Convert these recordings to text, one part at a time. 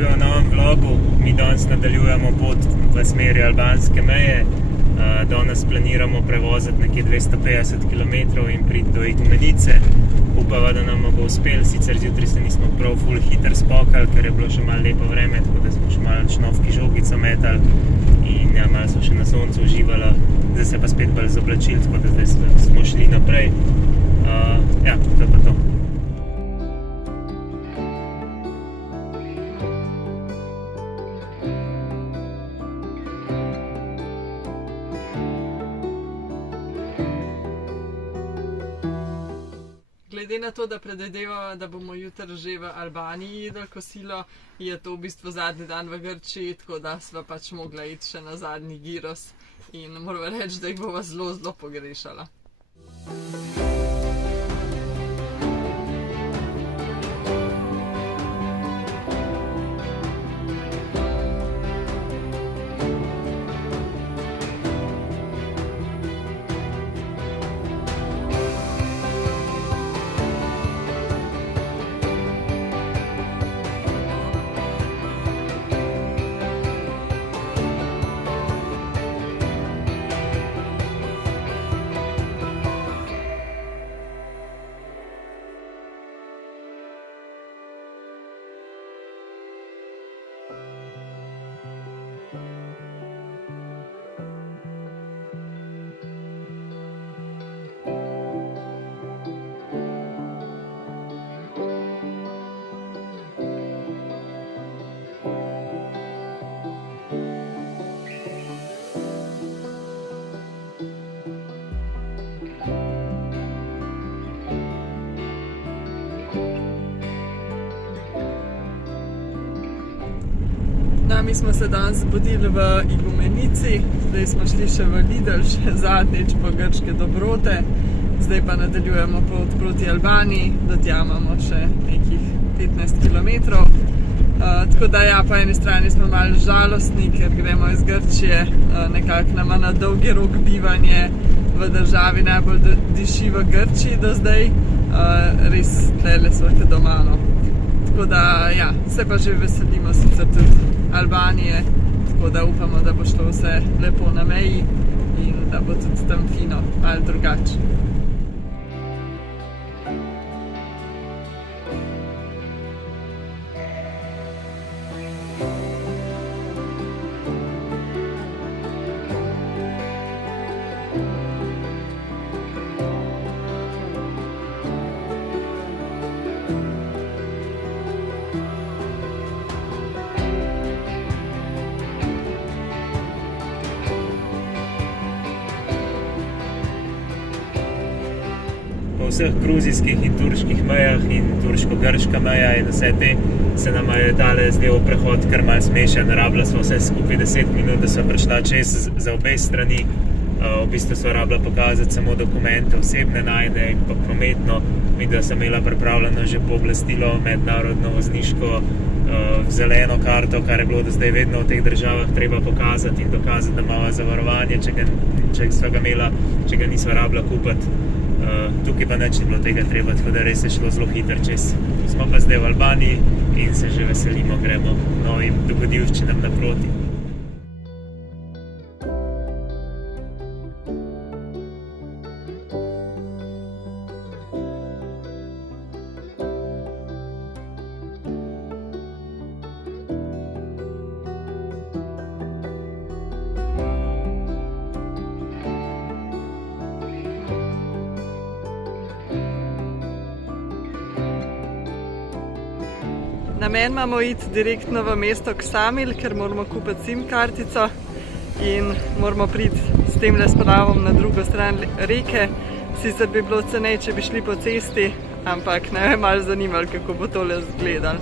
živijo v novem vlogu. Mi danes nadaljujemo pot v smeri albanske meje. Danes planiramo prevoziti nekje 250 km in priti do Igumenice. Upava, da nam bo uspel, sicer zjutraj se nismo prav ful hitro spokali, ker je bilo še malo lepo vreme, tako da smo še malo šnovki žogico metali in malo smo še na soncu uživali. Zdaj se pa spet bolj zoblačili, tako da zdaj smo šli naprej. To je pa to. Glede na to, da predvidevamo, da bomo jutri že v Albaniji jedli kosilo, je to v bistvu zadnji dan v Grčiji, tako da sva pač mogla iti še na zadnji gyros in moramo reči, da jih bova zelo, zelo pogrešala. Mi smo se danes zbudili v Igumenici, zdaj smo šli še v Lidl, še zadnjič po grške dobrote, zdaj pa nadaljujemo pot proti Albaniji, do tja imamo še nekih 15 km. Tako da po eni strani smo malo žalostni, ker gremo iz Grčije, nekako nama na dolgi rok bivanje v državi najbolj diši v Grčiji do zdaj, res tlele sva kot doma. Tako da se pa že veselimo sicer tudi Albanije, tako da upamo, da bo šlo vse lepo na meji in da bo tudi tam fino, malo drugače. Po vseh gruzijskih in turških mejah in turško-grška meja in vse te se nama je tale zdel prehod kar malo smešen. Rabila smo vse skupaj 10 minut, da sva prišla čez za obe strani. V bistvu sva rabila pokazati samo dokumente, osebne najne in pa prometno. Midva sem imela pripravljeno že pooblastilo mednarodno vozniško zeleno karto, kar je bilo do zdaj vedno v teh državah treba pokazati in dokazati, da imava zavarovanje, če sva ga imela, če ga nisva rabila kupiti. Tukaj pa nič ni bilo tega treba, tako da res je šlo zelo hitro čez. Smo pa zdaj v Albaniji in se že veselimo, gremo novim dogodivščinam naproti. Namen imamo iti direktno v mesto Ksamil, ker moramo kupiti SIM kartico in moramo priti s temle spravom na drugo stran reke. Sicer bi bilo ceneje, če bi šli po cesti, ampak me je malo zanimalo, kako bo tole izgledalo.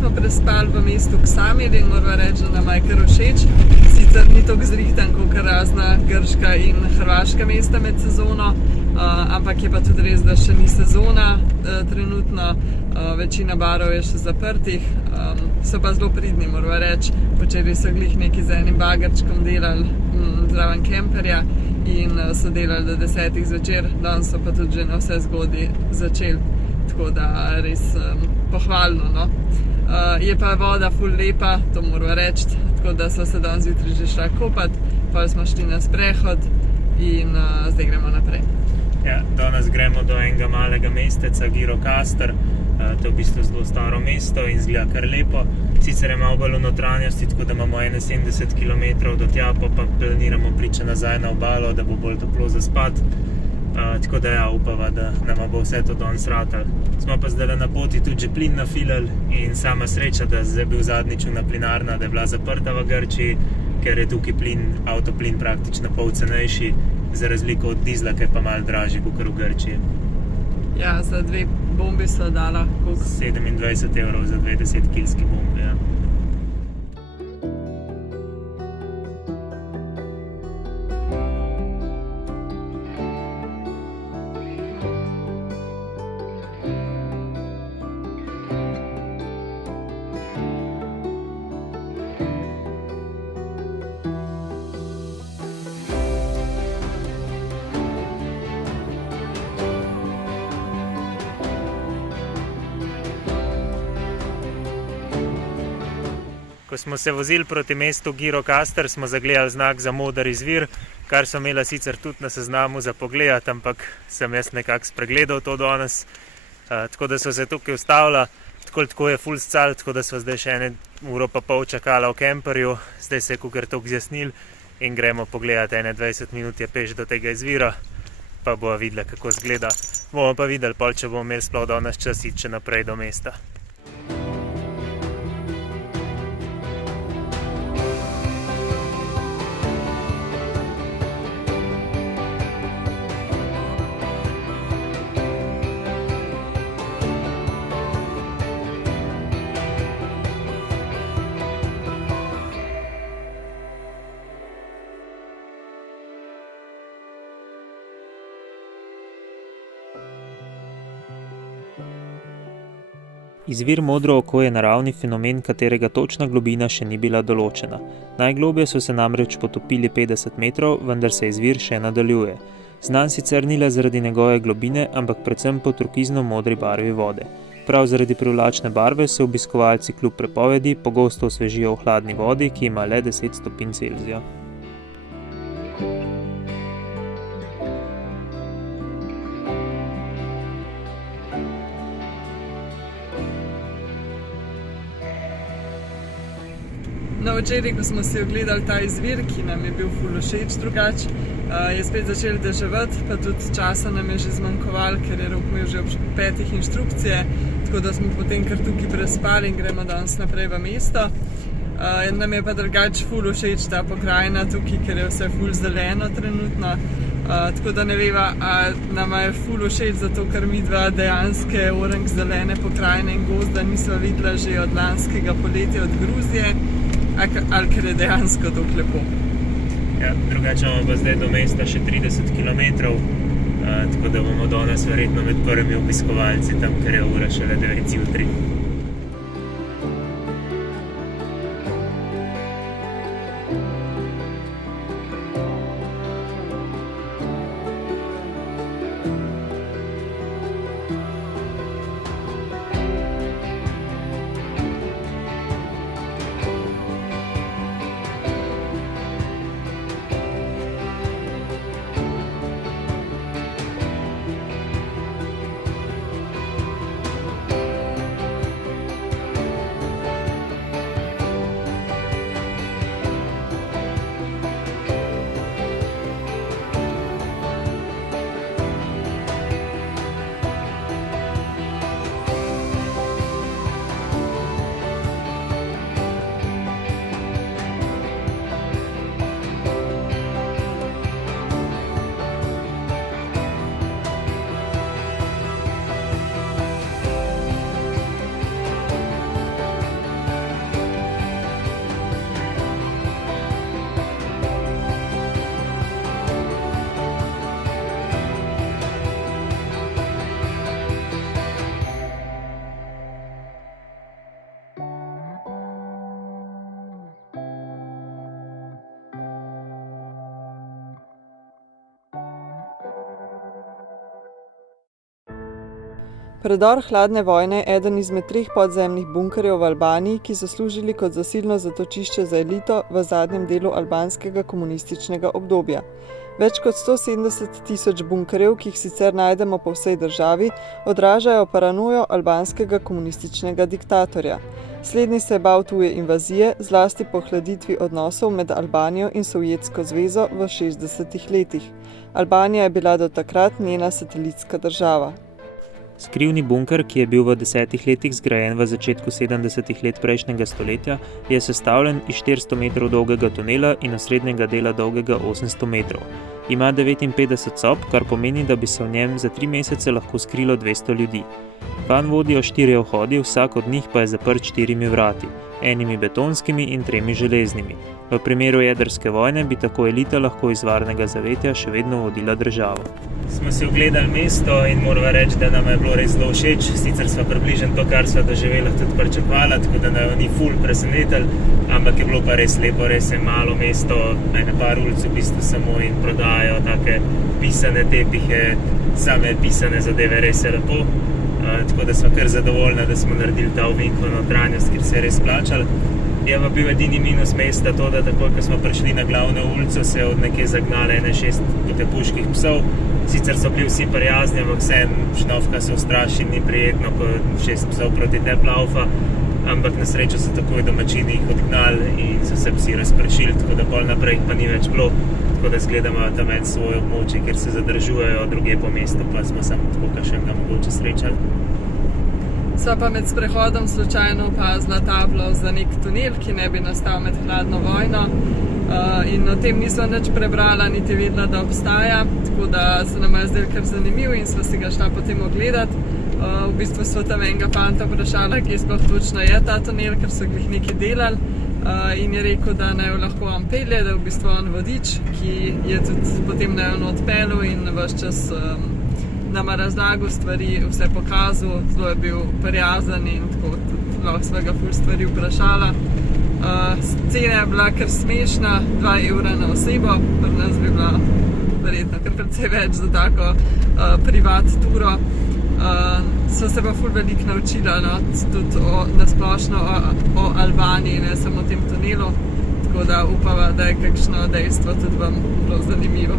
smo prespali v mestu Ksamil in moramo reči, da nam je kar všeč. Sicer ni tako zrihtan kot razna grška in hrvaška mesta med sezono, ampak je pa tudi res, da še ni sezona trenutno, večina barov je še zaprtih, so pa zelo pridni, moramo reči. Včeraj so glih neki z enim bagerčkom delali zraven kemperja in so delali do 10 zvečer, danes so pa tudi že na vse zgodi začeli, tako da res pohvalno, no. Je pa voda ful lepa, to moramo reči, tako da so se danes zjutraj že šla kopati, pa smo šli na sprehod in zdaj gremo naprej. Ja, danes gremo do enega malega mesteca Gjirokastër, to je v bistvu zelo staro mesto in izgleda kar lepo. Sicer je malo bolj v notranjosti, tako da imamo 71 km do tja, pa planiramo priče nazaj na obalo, da bo bolj toplo za spat. Tako da ja, upava, da nama bo vse to danes ratalo. Smo pa zdaj na poti tudi že plin nafilali in sama sreča, da je bil zadnjič na plinarna, da je bila zaprta v Grčiji, ker je tukaj avtoplin praktično pol cenejši, za razliko od dizla, ki je pa malo dražji kot v Grčiji. Ja, za 2 bombi so dala koliko? 27 € za 20-kilski bombi, ja. Ko smo se vozili proti mestu Gjirokastër, smo zagledali znak za moder izvir, kar so imela sicer tudi na seznamu za pogledati, ampak sem jaz nekako spregledal to danes. Tako da so se tukaj ustavila, tako je ful scal, tako da smo zdaj še 1 uro pa pol čakala v kemperju, zdaj se je kukar toliko zjasnil in gremo pogledati, 20 minut je peš do tega izvira, pa bova videla, kako izgleda. Bomo pa videli pol, če bomo imeli sploh danes čas iti še naprej do mesta. Izvir Modro oko je naravni fenomen, katerega točna globina še ni bila določena. Najgloblje so se namreč potopili 50 metrov, vendar se izvir še nadaljuje. Znan sicer ni le zaradi njegove globine, ampak predvsem po turkizno-modri barvi vode. Prav zaradi privlačne barve se obiskovalci kljub prepovedi pogosto osvežijo v hladni vodi, ki ima le 10 stopinj Celzija. No, včeraj, ko smo si ogledali ta izvir, ki nam je bil ful všeč drugače, je spet začel deževati, pa tudi časa nam je že zmanjkovalo, ker je Rok imel že ob 5 inštrukcije, tako da smo potem kar tukaj prespali in gremo danes naprej v mesto. Nam je pa drugače ful všeč ta pokrajina tukaj, ker je vse ful zeleno trenutno, tako da ne veva, nama je ful všeč zato, ker midva dejanske oranž zelene pokrajine in gozda nisva videla že od lanskega poletja od Gruzije, ali ker je dejansko tako lepo. Ja, drugače imamo pa zdaj do mesta še 30 km, tako da bomo danes verjetno med prvimi obiskovalci tam, ker je ura šele 9 zjutraj. Predor hladne vojne je eden izmed 3 podzemnih bunkerjev v Albaniji, ki so služili kot zasilno zatočišče za elito v zadnjem delu albanskega komunističnega obdobja. Več kot 170 000 bunkerjev, ki jih sicer najdemo po vsej državi, odražajo paranojo albanskega komunističnega diktatorja. Slednji se je bal tuje invazije, zlasti po hladitvi odnosov med Albanijo in Sovjetsko zvezo v 60. letih. Albanija je bila do takrat njena satelitska država. Skrivni bunker, ki je bil v 10 letih zgrajen v začetku 70 let prejšnjega stoletja, je sestavljen iz 400 metrov dolgega tunela in osrednjega dela dolgega 800 metrov. Ima 59 sob, kar pomeni, da bi se v njem za 3 mesece lahko skrilo 200 ljudi. Vanj vodijo 4 vhodi, vsak od njih pa je zaprt 4 vrati, enimi betonskimi in 3 železnimi. V primeru jedrske vojne bi tako elita lahko iz varnega zavetja še vedno vodila državo. Smo si ogledali mesto in moramo reči, da nam je bilo res zelo všeč. Sicer sva približno to, kar sva doživela, tudi pričakovala, tako da nas ni ful presenetil, ampak je bilo pa res lepo, res je malo mesto, ene par ulic v bistvu samo in prodajajo take pisane tepihe, same pisane zadeve, res je lepo. Tako da sva kar zadovoljna, da smo naredili ta ovink v notranjost, kjer se je res plačal. Je pa bil edini minus mesta to, da takoj, ko smo prišli na glavno ulico, se je od nekje zagnala 6 potepuških psov. Sicer so bili vsi prijazni, ampak vseeno šnovka se ustraši, ni prijetno, ko 6 psov proti te plaufa. Ampak na srečo so takoj domačini jih odgnali in so se psi razpršili, tako da pol naprej pa ni več bilo. Tako da zgledamo tam en svoje območje, kjer se zadržujejo, druge po mestu pa smo samo tako kakšnega mogoče srečali. Sva pa med sprehodom slučajno opazila tablo za nek tunel, ki ne bi nastal med hladno vojno. In o tem nisva nič prebrala, niti vedela, da obstaja, tako da se nam je zdel kar zanimiv in sva si ga šla potem ogledat. V bistvu sva tam enega fanta vprašala, kje sploh točno je ta tunel, ker so glih nekaj delali. In je rekel, da naj jo lahko on pelje, da je v bistvu on vodič, ki je tudi potem naj on odpeljal in ves čas nama razlagal stvari, vse pokazal, zelo je bil prijazen in tako lahko sva ga ful stvari vprašala. Cena je bila kar smešna, 2 evra na osebo, pri nas bi bila verjetno kar precej več za tako privat turo. Sva se pa ful veliko naučila, tudi nasplošno o Albaniji, ne samo o tem tunelu, tako da upava, da je kakšno dejstvo tudi vam bilo zanimivo.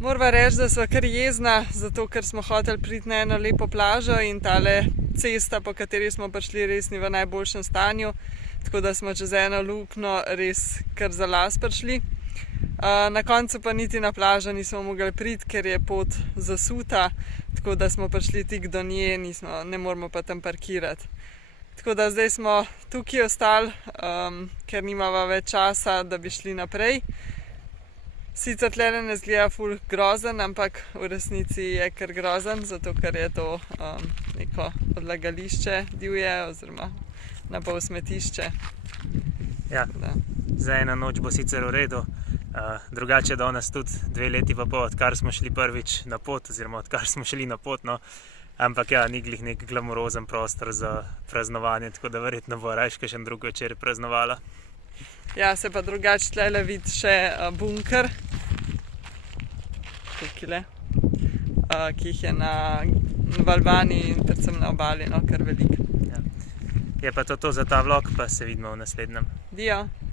Morava reči, da sva kar jezna, zato ker smo hoteli priti na eno lepo plažo in tale cesta, po kateri smo prišli, res ni v najboljšem stanju, tako da smo čez eno luknjo res kar za las prišli. Na koncu pa niti na plažo nismo mogli priti, ker je pot zasuta, tako da smo prišli tik do nje, ne moramo pa tam parkirati. Tako da zdaj smo tukaj ostali, ker nimava več časa, da bi šli naprej. Sicer tlele ne zgleda ful grozen, ampak v resnici je kar grozen, zato ker je to neko odlagališče divje oziroma na pol smetišče. Ja, za eno noč bo sicer v redu, drugače danes tudi 2 leti pa pol, odkar smo šli prvič na pot, oziroma odkar smo šli na pot, no, Ampak ja, ni glih nek glamurozen prostor za praznovanje, tako da verjetno bo rajš kakšen drug večer praznovala. Ja, se pa drugače tlele vidi še bunker, tukajle, ki jih je v Albaniji in predvsem na obali, no, kar veliko. Ja. Je pa to za ta vlog, pa se vidimo v naslednjem. Dio!